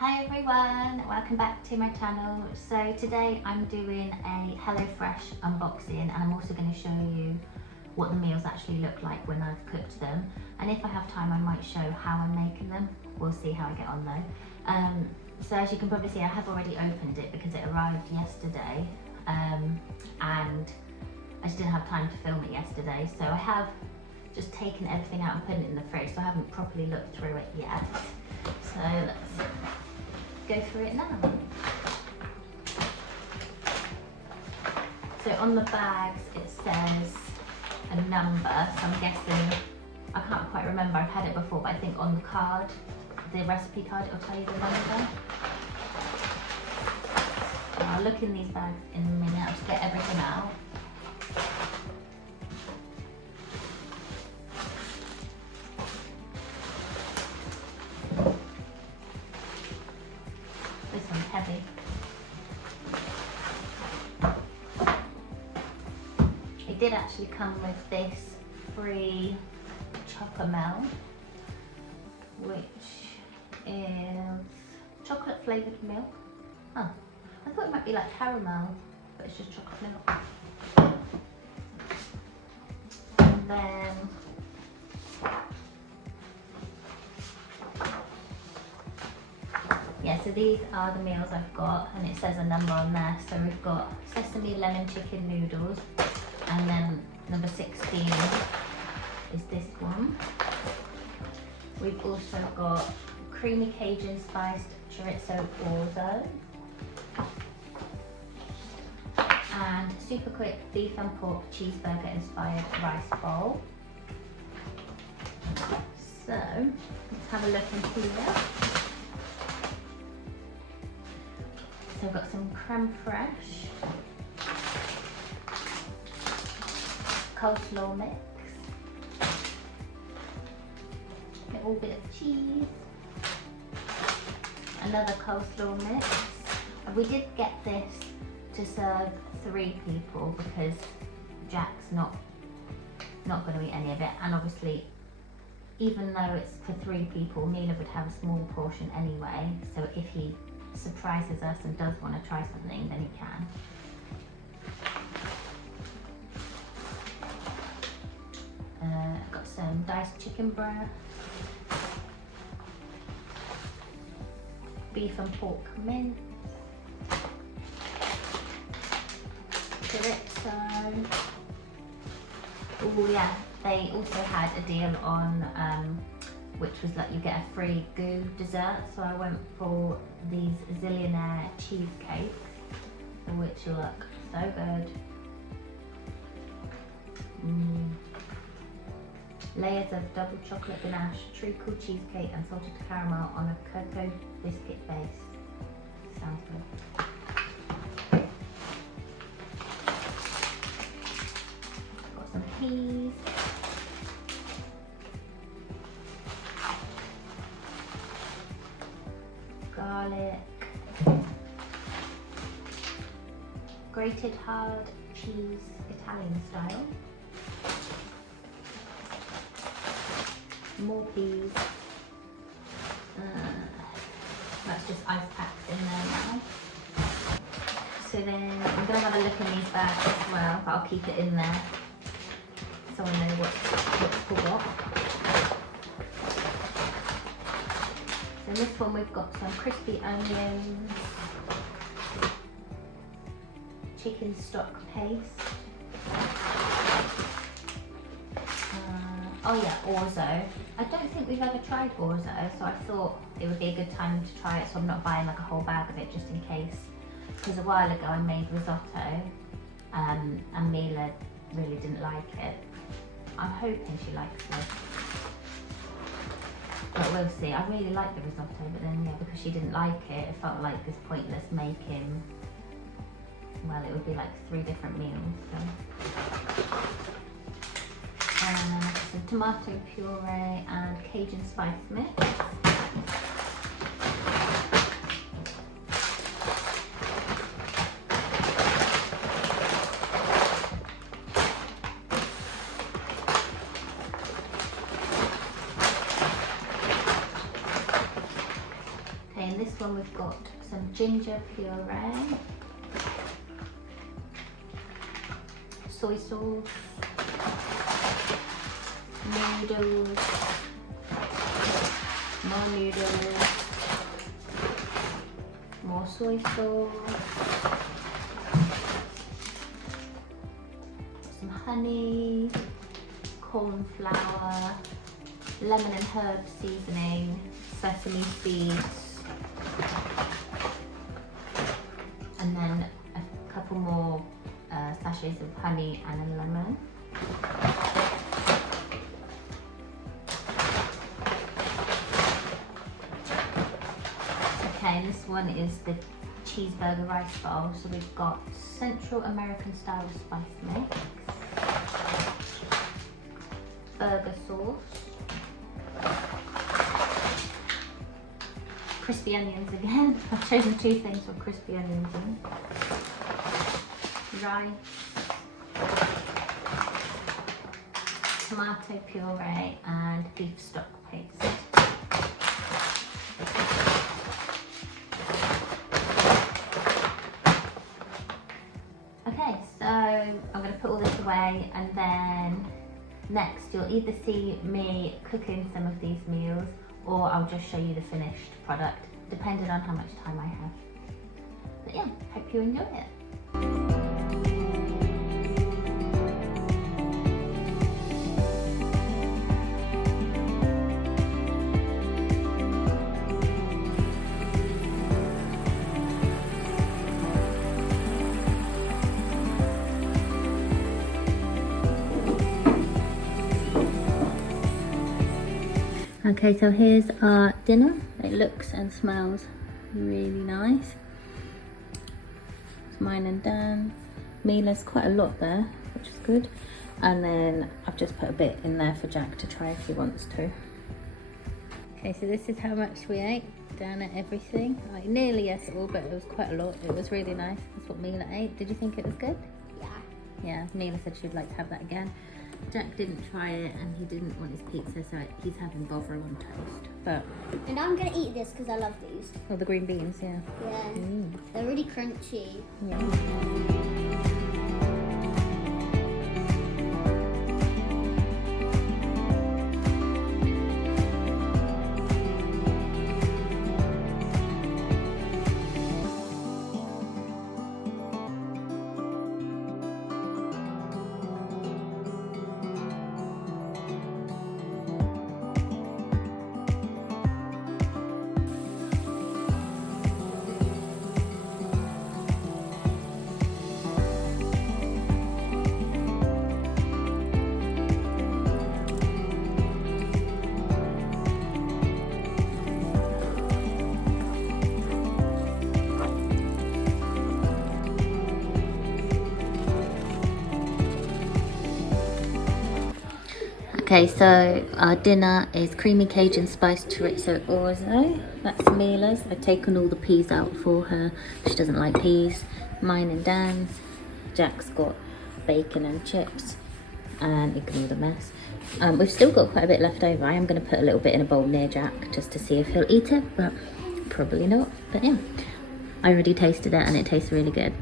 Hi everyone, welcome back to my channel. So today I'm doing a HelloFresh unboxing and I'm also going to show you what the meals actually look like when I've cooked them, and if I have time I might show how I'm making them. We'll see how I get on though. So as you can probably see, I have already opened it because it arrived yesterday, and I just didn't have time to film it yesterday, so I have just taken everything out and put it in the fridge, so I haven't properly looked through it yet. So let's go through it now. So on the bags it says a number, so I'm guessing, I can't quite remember, I've had it before, but I think on the card, the recipe card, it'll tell you the number. And I'll look in these bags in a minute, I'll just get everything out. This one's heavy. It did actually come with this free chocomel, which is chocolate flavoured milk. Oh, I thought it might be like caramel, but it's just chocolate milk. And then yeah, so these are the meals I've got, and it says a number on there. So we've got sesame lemon chicken noodles, and then number 16 is this one. We've also got creamy Cajun spiced chorizo orzo, and super quick beef and pork cheeseburger inspired rice bowl. So let's have a look in here. So I've got some creme fraiche, coleslaw mix, a little bit of cheese, another coleslaw mix. We did get this to serve 3 people because Jack's not going to eat any of it, and obviously even though it's for 3 people, Mila would have a small portion anyway, so if he surprises us and does want to try something, then he can. I've got some diced chicken breast, beef and pork mince, chorizo. Oh yeah, they also had a deal on which was like you get a free goo dessert, so I went for these zillionaire cheesecakes, which look so good. Layers of double chocolate ganache, treacle cheesecake and salted caramel on a cocoa biscuit base. Sounds good. Got some peas. Garlic, grated hard cheese Italian style, more peas, that's just ice packed in there now. So then I'm going to have a look in these bags as well, but I'll keep it in there so I know what's for what. In this one we've got some crispy onions, chicken stock paste, oh yeah, orzo. I don't think we've ever tried orzo, so I thought it would be a good time to try it, so I'm not buying like a whole bag of it just in case, because a while ago I made risotto and Mila really didn't like it. I'm hoping she likes it, but we'll see. I really like the risotto, but then yeah, because she didn't like it, it felt like this pointless making, well, it would be like 3 different meals. So. Some tomato puree and Cajun spice mix. we've got some ginger puree, soy sauce, noodles, more noodles, more soy sauce, some honey, corn flour, lemon and herb seasoning, sesame seeds, and then a couple more sachets of honey and a lemon. Okay, and this one is the cheeseburger rice bowl. So we've got Central American style spice mix, burger sauce, crispy onions again. I've chosen 2 things with crispy onions in. Rice, tomato puree and beef stock paste. Okay, so I'm going to put all this away, and then next you'll either see me cooking some of these meals, or I'll just show you the finished product, depending on how much time I have. But yeah, hope you enjoy it. Okay, so here's our dinner. It looks and smells really nice. It's mine and Dan's. Mila's quite a lot there, which is good. And then I've just put a bit in there for Jack to try if he wants to. Okay, so this is how much we ate. Dan ate everything. Like nearly ate it all, but it was quite a lot. It was really nice. That's what Mila ate. Did you think it was good? Yeah. Yeah, Mila said she'd like to have that again. Jack didn't try it and he didn't want his pizza, so he's having bovril on toast. But and I'm gonna eat this because I love these. oh, the green beans, yeah. Yeah. They're really crunchy. Yeah. Okay, so our dinner is creamy Cajun spiced chorizo orzo. That's Mila's. I've taken all the peas out for her. She doesn't like peas. Mine and Dan's. Jack's got bacon and chips. And ignore the mess. We've still got quite a bit left over. I am going to put a little bit in a bowl near Jack just to see if he'll eat it, but probably not. But yeah, I already tasted it and it tastes really good.